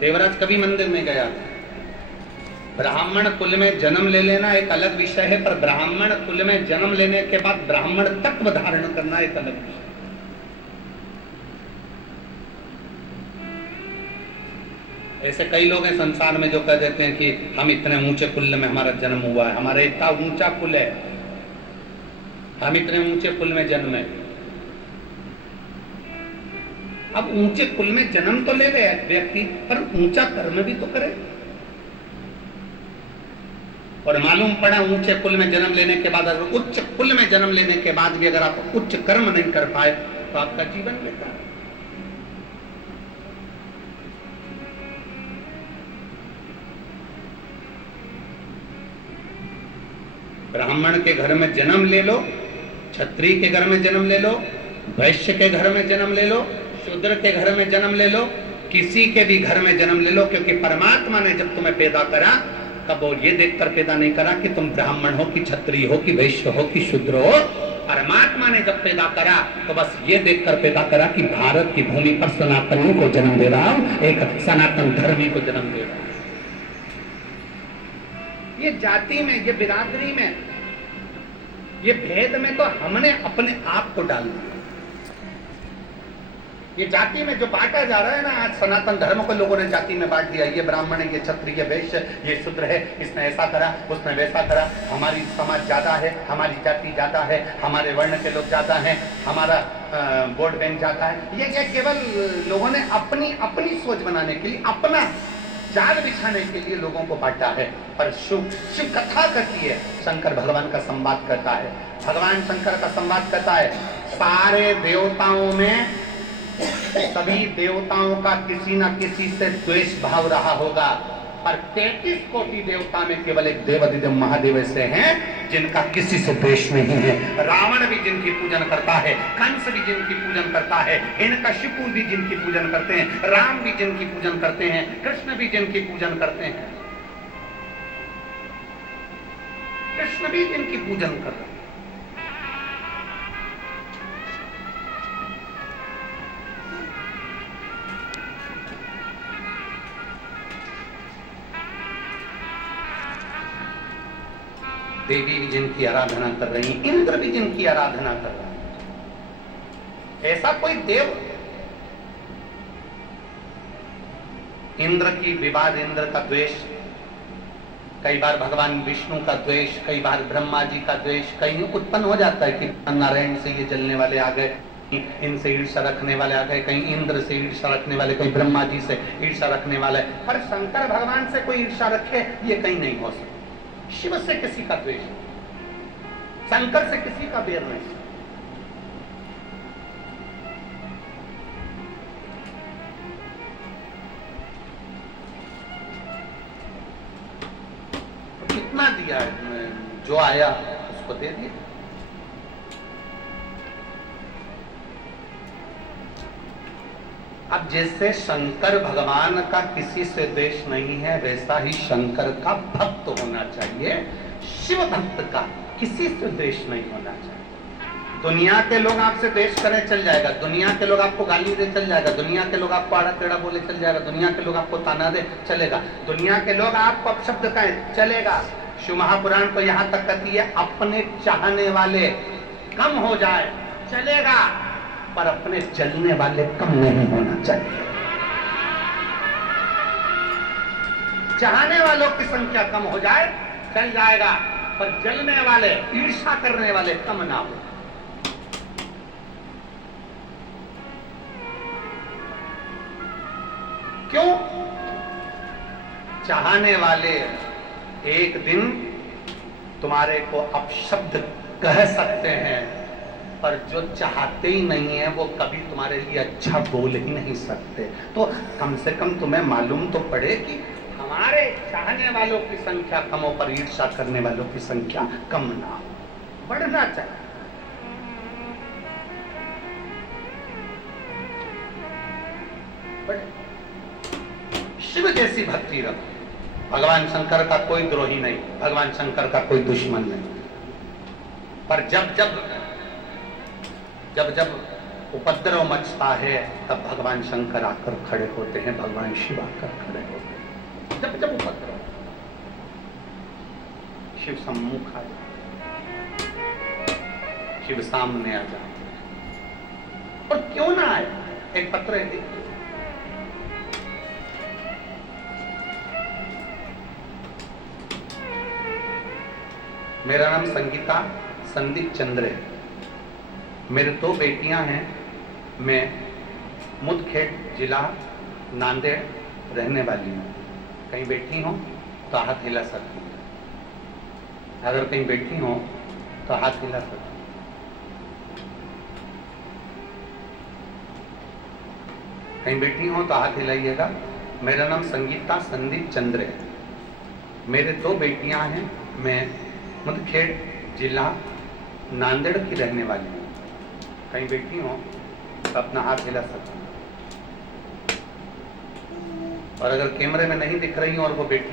देवराज कभी मंदिर में गया था। ब्राह्मण कुल में जन्म ले लेना एक अलग विषय है, पर ब्राह्मण कुल में जन्म लेने के बाद ब्राह्मण तत्व धारण करना एक अलग विषय। ऐसे कई लोग हैं संसार में जो कह देते हैं कि हम इतने ऊंचे कुल में हमारा जन्म हुआ है, हमारा इतना ऊंचा कुल है, हम इतने ऊंचे कुल में जन्म है। अब ऊंचे कुल में जन्म तो ले गया व्यक्ति, पर ऊंचा कर्म भी तो करे। और मालूम पड़ा ऊंचे कुल में जन्म लेने के बाद, अगर उच्च कुल में जन्म लेने के बाद भी अगर आप उच्च कर्म नहीं कर पाए तो आपका जीवन बेकार है। ब्राह्मण के घर में जन्म ले लो, क्षत्रिय के घर में जन्म ले लो, वैश्य के घर में जन्म ले लो, शूद्र के घर में जन्म ले लो, किसी के भी घर में जन्म ले लो, क्योंकि परमात्मा ने जब तुम्हें पैदा करा तब वो ये देखकर पैदा नहीं करा कि तुम ब्राह्मण हो कि क्षत्रिय हो कि वैश्य हो कि शूद्र हो। परमात्मा ने जब पैदा करा तो बस ये देखकर पैदा करा कि भारत की भूमि पर सनातनी को जन्म दे रहा हूं, एक सनातन धर्मी को जन्म दे रहा हूं। ये जाति में, ये बिरादरी में, ये भेद में तो हमने अपने आप को डाल दिया। ये जाति में जो बांटा जा रहा है ना, आज सनातन धर्म को लोगों ने जाति में बांट दिया। ये ब्राह्मण है, ये क्षत्रिय, वैश्य, ये शूद्र है, इसने ऐसा करा, उसने वैसा करा, हमारी समाज ज्यादा है, हमारी जाति ज्यादा है, हमारे वर्ण के लोग ज्यादा हैं, हमारा वोट बैंक ज्यादा है। ये केवल लोगों ने अपनी अपनी सोच बनाने के लिए, अपना जाल बिछाने के लिए लोगों को बांटा है। पर शिव कथा करती है, शंकर भगवान का संवाद करता है, भगवान शंकर का संवाद करता है। सारे देवताओं में, सभी देवताओं का किसी न किसी से द्वेष भाव रहा होगा, पर 33 कोटि देवता में केवल एक देवाधिदेव महादेव ऐसे हैं जिनका किसी से द्वेष नहीं है। रावण भी जिनकी पूजन करता है, कंस भी जिनकी पूजन करता है, हिरण्यकशिपु भी जिनकी पूजन करते हैं, राम भी जिनकी पूजन करते हैं, कृष्ण भी जिनकी पूजन करते हैं, कृष्ण भी जिनकी पूजन कर रहे हैं। देवी भी जिनकी आराधना कर रही है, इंद्र भी जिनकी आराधना कर रहा है। ऐसा कोई देव, इंद्र की विवाद, इंद्र का द्वेष, कई बार भगवान विष्णु का द्वेष, कई बार ब्रह्मा जी का द्वेष, कहीं उत्पन्न हो जाता है कि नारायण से ये जलने वाले आ गए, इनसे ईर्ष्या रखने वाले आ गए, कहीं इंद्र से ईर्ष्या रखने वाले, कहीं ब्रह्मा जी से ईर्ष्या रखने वाले। पर शंकर भगवान से कोई ईर्ष्या रखे ये कहीं नहीं हो सकता। शिव से किसी का द्वेष, शंकर से किसी का बैर नहीं। तो कितना दिया है, जो आया उसको दे दिया। अब जैसे शंकर भगवान का किसी से द्वेष नहीं है, वैसा ही शंकर का भक्त होना चाहिए, शिव भक्त का किसी से द्वेष नहीं होना चाहिए। दुनिया के लोग आपसे द्वेष करें चल जाएगा, दुनिया के लोग आपको गाली दे चल जाएगा, दुनिया के लोग आपको आड़ा टेढ़ा बोले चल जाएगा, दुनिया के लोग आपको ताना दे चलेगा, दुनिया के लोग आपको अपशब्द कहें चलेगा। शिव महापुराण तो यहाँ तक कहती है अपने चाहने वाले कम हो जाए चलेगा, पर अपने जलने वाले कम नहीं होना चाहिए। चाहने वालों की संख्या कम हो जाए चल जाएगा, पर जलने वाले, ईर्ष्या करने वाले कम ना हो। क्यों? चाहने वाले एक दिन तुम्हारे को अपशब्द कह सकते हैं, पर जो चाहते ही नहीं है वो कभी तुम्हारे लिए अच्छा बोल ही नहीं सकते। तो कम से कम तुम्हें मालूम तो पड़े कि हमारे चाहने वालों की संख्या कम हो, पर ईर्ष्या करने वालों की संख्या कम ना हो, बढ़ना चाहिए। शिव जैसी भक्ति रखो। भगवान शंकर का कोई द्रोही नहीं, भगवान शंकर का कोई दुश्मन नहीं, पर जब जब उपद्रव मचता है तब भगवान शंकर आकर खड़े होते हैं, भगवान शिव आकर खड़े होते हैं। जब जब उपद्रव शिव सम्मुख आ जाए, शिव सामने आ जाए, और क्यों ना आए। एक पत्र है, देखिए, मेरा नाम संगीता संदीप चंद्र है, मेरे 2 बेटियां हैं, मैं मुदखेड़ जिला नांदेड़ रहने वाली हूँ। कहीं बैठी हो तो हाथ हिला सकती हूँ, अगर कहीं बैठी हो तो हाथ हिला सकती हूँ। कहीं बैठी हो तो हाथ हिलाइएगा। मेरा नाम संगीता संदीप चंद्र है, मेरे 2 बेटियां हैं, मैं मुदखेड़ जिला नांदेड़ की रहने वाली हूँ। कहीं बैठी हो तो अपना हाथ हिला सकते हैं, और अगर कैमरे में नहीं दिख रही हो और वो बैठी